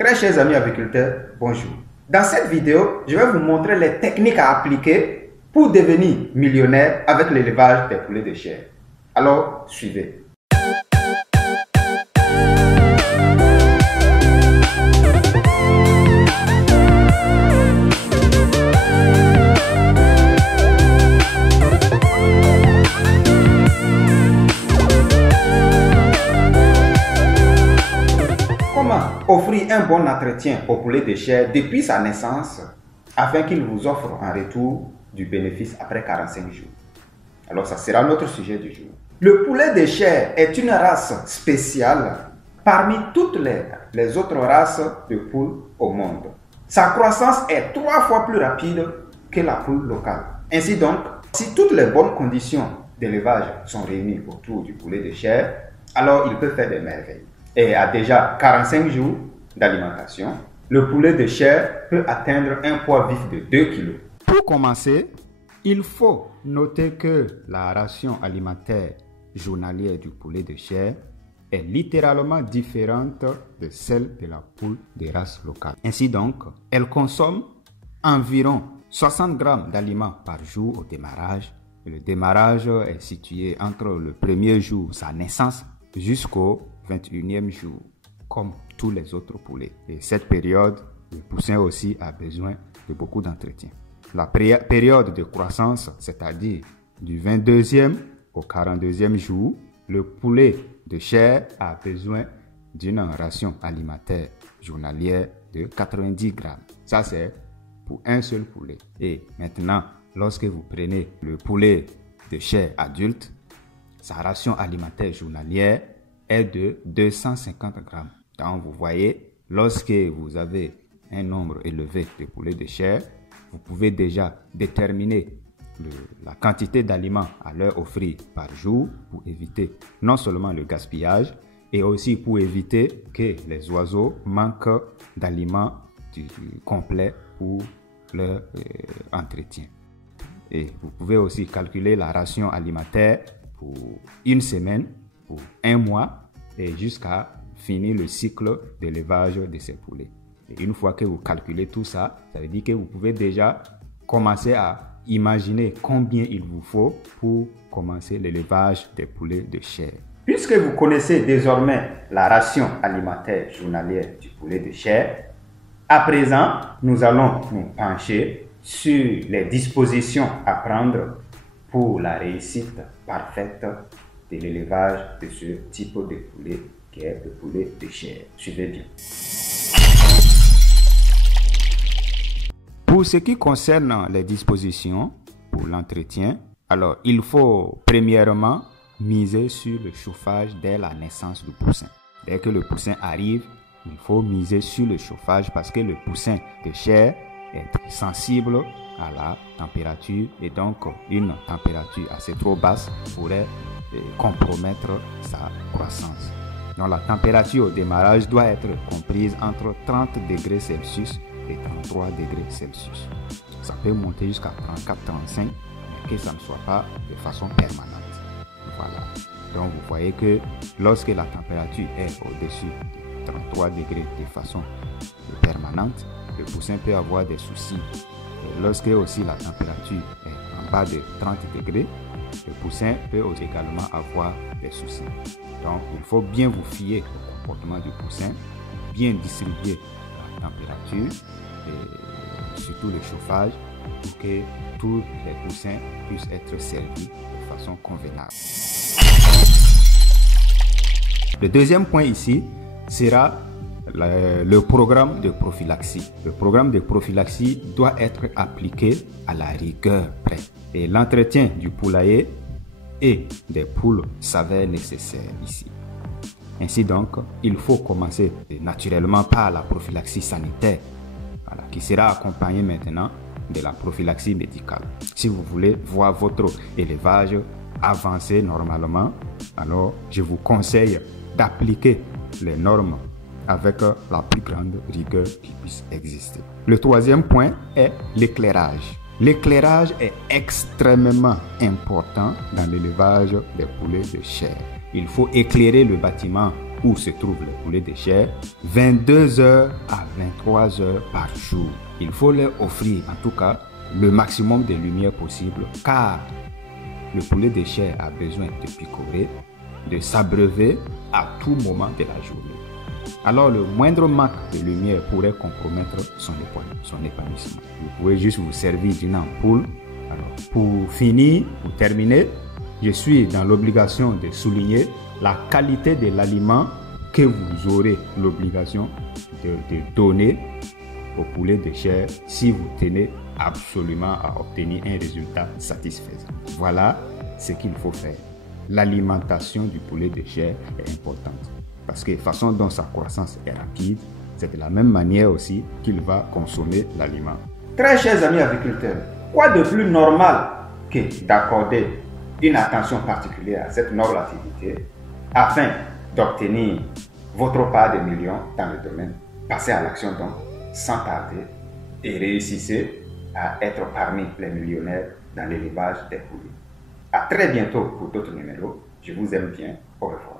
Très chers amis agriculteurs, bonjour. Dans cette vidéo, je vais vous montrer les techniques à appliquer pour devenir millionnaire avec l'élevage des poulets de chair. Alors, suivez. Comment offrir un bon entretien au poulet de chair depuis sa naissance afin qu'il vous offre en retour du bénéfice après 45 jours? Alors, ça sera notre sujet du jour. Le poulet de chair est une race spéciale parmi toutes les autres races de poules au monde. Sa croissance est 3 fois plus rapide que la poule locale. Ainsi donc, si toutes les bonnes conditions d'élevage sont réunies autour du poulet de chair, alors il peut faire des merveilles. Et à déjà 45 jours d'alimentation, le poulet de chair peut atteindre un poids vif de 2 kg. Pour commencer, il faut noter que la ration alimentaire journalière du poulet de chair est littéralement différente de celle de la poule des races locales. Ainsi donc, elle consomme environ 60 grammes d'aliments par jour au démarrage. Le démarrage est situé entre le premier jour, sa naissance, jusqu'au 21e jour, comme tous les autres poulets. Et cette période, le poussin aussi a besoin de beaucoup d'entretien. La période de croissance, c'est-à-dire du 22e au 42e jour, le poulet de chair a besoin d'une ration alimentaire journalière de 90 grammes. Ça, c'est pour un seul poulet. Et maintenant, lorsque vous prenez le poulet de chair adulte, sa ration alimentaire journalière est de 250 grammes. Donc, vous voyez, lorsque vous avez un nombre élevé de poulets de chair, vous pouvez déjà déterminer la quantité d'aliments à leur offrir par jour pour éviter non seulement le gaspillage, et aussi pour éviter que les oiseaux manquent d'aliments complets pour leur entretien. Et vous pouvez aussi calculer la ration alimentaire pour une semaine, pour un mois, et jusqu'à finir le cycle d'élevage de ces poulets. Et une fois que vous calculez tout ça, ça veut dire que vous pouvez déjà commencer à imaginer combien il vous faut pour commencer l'élevage des poulets de chair. Puisque vous connaissez désormais la ration alimentaire journalière du poulet de chair, à présent, nous allons nous pencher sur les dispositions à prendre pour la réussite parfaite de l'élevage de ce type de poulet qui est le poulet de chair. Suivez bien. Pour ce qui concerne les dispositions pour l'entretien, alors il faut premièrement miser sur le chauffage dès la naissance du poussin. Dès que le poussin arrive, il faut miser sur le chauffage parce que le poussin de chair est sensible à la température et donc une température assez trop basse pourrait compromettre sa croissance. Donc la température au démarrage doit être comprise entre 30 degrés Celsius et 33 degrés Celsius. Ça peut monter jusqu'à 34-35, mais que ça ne soit pas de façon permanente. Voilà. Donc vous voyez que lorsque la température est au-dessus de 33 degrés de façon permanente, le poussin peut avoir des soucis. Et lorsque aussi la température est en bas de 30 degrés, le poussin peut également avoir des soucis. Donc, il faut bien vous fier au comportement du poussin, bien distribuer la température et surtout le chauffage pour que tous les poussins puissent être servis de façon convenable. Le deuxième point ici sera le programme de prophylaxie. Le programme de prophylaxie doit être appliqué à la rigueur près. Et l'entretien du poulailler et des poules s'avère nécessaire ici. Ainsi donc, il faut commencer naturellement par la prophylaxie sanitaire, voilà, qui sera accompagnée maintenant de la prophylaxie médicale. Si vous voulez voir votre élevage avancer normalement, alors je vous conseille d'appliquer les normes avec la plus grande rigueur qui puisse exister. Le troisième point est l'éclairage. L'éclairage est extrêmement important dans l'élevage des poulets de chair. Il faut éclairer le bâtiment où se trouvent les poulets de chair 22 heures à 23 heures par jour. Il faut leur offrir en tout cas le maximum de lumière possible car le poulet de chair a besoin de picorer, de s'abreuver à tout moment de la journée. Alors le moindre manque de lumière pourrait compromettre son épanouissement. Vous pouvez juste vous servir d'une ampoule. Alors, pour finir, pour terminer, je suis dans l'obligation de souligner la qualité de l'aliment que vous aurez l'obligation de donner au poulet de chair si vous tenez absolument à obtenir un résultat satisfaisant. Voilà ce qu'il faut faire. L'alimentation du poulet de chair est importante parce que la façon dont sa croissance est rapide, c'est de la même manière aussi qu'il va consommer l'aliment. Très chers amis agriculteurs, quoi de plus normal que d'accorder une attention particulière à cette noble activité afin d'obtenir votre part de millions dans le domaine. Passez à l'action donc sans tarder et réussissez à être parmi les millionnaires dans l'élevage des poules. À très bientôt pour d'autres numéros. Je vous aime bien. Au revoir.